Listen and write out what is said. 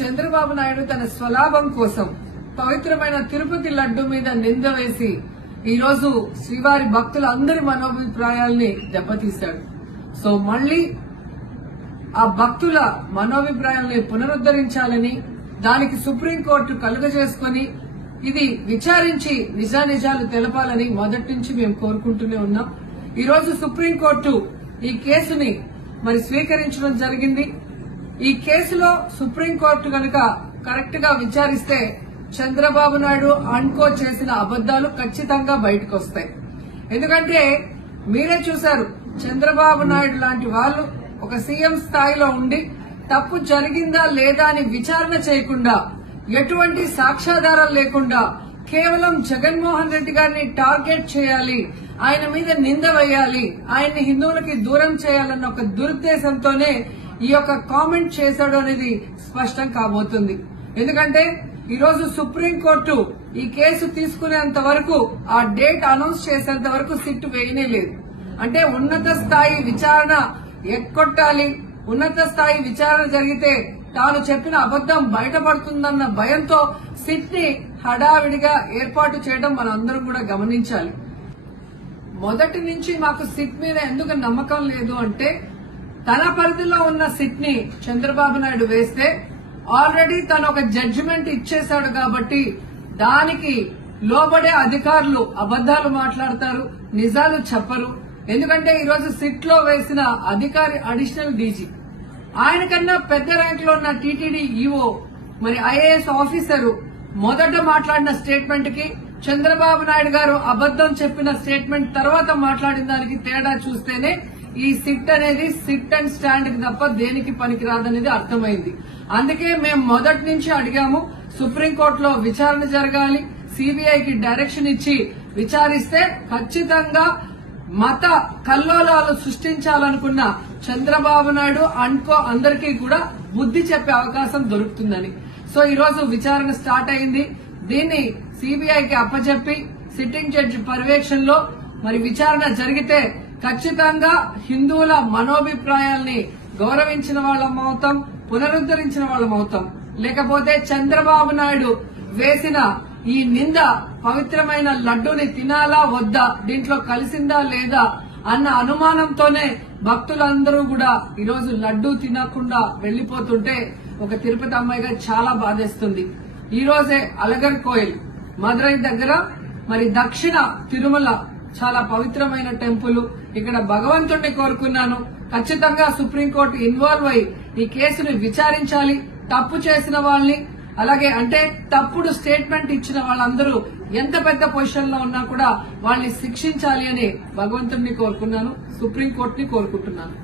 చంద్రబాబు నాయుడు తన స్వలాభం కోసం పవిత్రమైన తిరుపతి లడ్డు మీద నింద వేసి ఈ రోజు శ్రీవారి భక్తులందరి మనోభిప్రాయాల్ని దెబ్బతీశాడు. సో మళ్లీ ఆ భక్తుల మనోభిప్రాయాల్ని పునరుద్దరించాలని దానికి సుప్రీంకోర్టు కలుగజేసుకుని ఇది విచారించి నిజానిజాలు తెలపాలని మొదటి నుంచి మేము కోరుకుంటూనే ఉన్నాం. ఈ రోజు సుప్రీంకోర్టు ఈ కేసుని స్వీకరించడం జరిగింది. ఈ కేసులో సుప్రీంకోర్టు గనుక కరెక్ట్ గా విచారిస్తే చంద్రబాబు నాయుడు అన్కో చేసిన అబద్దాలు ఖచ్చితంగా బయటకు వస్తాయి. ఎందుకంటే మీరే చూశారు, చంద్రబాబు నాయుడు లాంటి వాళ్ళు ఒక సీఎం స్థాయిలో ఉండి తప్పు జరిగిందా లేదా అని విచారణ చేయకుండా, ఎటువంటి సాక్ష్యాధారాలు లేకుండా కేవలం జగన్మోహన్ రెడ్డి గారిని టార్గెట్ చేయాలి, ఆయన మీద నింద వేయాలి, ఆయన్ని హిందువులకి దూరం చేయాలన్న ఒక దురుద్దేశంతోనే ఈ యొక్క కామెంట్ చేశాడు అనేది స్పష్టం కాబోతుంది. ఎందుకంటే ఈ రోజు సుప్రీంకోర్టు ఈ కేసు తీసుకునేంత వరకు, ఆ డేట్ అనౌన్స్ చేసేంత వరకు సిట్ వేయనే లేదు. అంటే ఉన్నత స్థాయి విచారణ ఎక్కొట్టాలి, ఉన్నత స్థాయి విచారణ జరిగితే తాను చెప్పిన అబద్దం బయటపడుతుందన్న భయంతో సిట్ ని హడావిడిగా ఏర్పాటు చేయడం మనం అందరం కూడా గమనించాలి. మొదటి నుంచి మాకు సిట్ మీద ఎందుకు నమ్మకం లేదు అంటే, తన పరిధిలో ఉన్న సిట్ ని చంద్రబాబు నాయుడు వేస్తే ఆల్రెడీ తను ఒక జడ్జిమెంట్ ఇచ్చేశాడు కాబట్టి దానికి లోబడే అధికారులు అబద్దాలు మాట్లాడతారు, నిజాలు చెప్పరు. ఎందుకంటే ఈరోజు సిట్ లో వేసిన అధికారి అడిషనల్ డీజీ, ఆయన కన్నా పెద్ద ర్యాంక్ లో ఉన్న టీటీడీ ఈఓ ఐఏఎస్ ఆఫీసరు మొదట మాట్లాడిన స్టేట్మెంట్ కి చంద్రబాబు నాయుడు గారు అబద్దం చెప్పిన స్టేట్మెంట్ తర్వాత మాట్లాడిన దానికి తేడా చూస్తేనే ఈ సిట్ అనేది సిట్ అండ్ స్టాండ్ కి తప్ప దేనికి పనికిరాదనేది అర్థమైంది. అందుకే మేము మొదటి నుంచి అడిగాము, సుప్రీంకోర్టులో విచారణ జరగాలి, సీబీఐకి డైరెక్షన్ ఇచ్చి విచారిస్తే ఖచ్చితంగా మత కల్లోలాలు సృష్టించాలనుకున్న చంద్రబాబు నాయుడు అన్కో అందరికీ కూడా బుద్ది చెప్పే అవకాశం దొరుకుతుందని. సో ఈ రోజు విచారణ స్టార్ట్ అయింది. దీన్ని సీబీఐకి అప్పచెప్పి సిట్టింగ్ జడ్జి పర్యవేక్షణలో విచారణ జరిగితే ఖచ్చితంగా హిందువుల మనోభిప్రాయాల్ని గౌరవించిన వాళ్ళమవుతాం, పునరుద్దరించిన వాళ్ళమవుతాం. లేకపోతే చంద్రబాబు నాయుడు వేసిన ఈ నింద పవిత్రమైన లడ్డూని తినాలా వద్దా, దీంట్లో కలిసిందా లేదా అన్న అనుమానంతోనే భక్తులందరూ కూడా ఈరోజు లడ్డూ తినకుండా వెళ్లిపోతుంటే ఒక తిరుపతి అమ్మాయిగా చాలా బాధేస్తుంది. ఈ రోజే అలగర్ కోయిల్ మదురై దగ్గర దక్షిణ తిరుమల చాలా పవిత్రమైన టెంపుల్. ఇక్కడ భగవంతుడిని కోరుకున్నాను, ఖచ్చితంగా సుప్రీంకోర్టు ఇన్వాల్వ్ అయి ఈ కేసును విచారించాలి. తప్పు చేసిన వాళ్ళని, అలాగే అంటే తప్పుడు స్టేట్మెంట్ ఇచ్చిన వాళ్ళందరూ ఎంత పెద్ద పొజిషన్ లో ఉన్నా కూడా వాళ్ళని శిక్షించాలి అని భగవంతుడిని కోరుకున్నాను, సుప్రీంకోర్టుని కోరుకుంటున్నాను.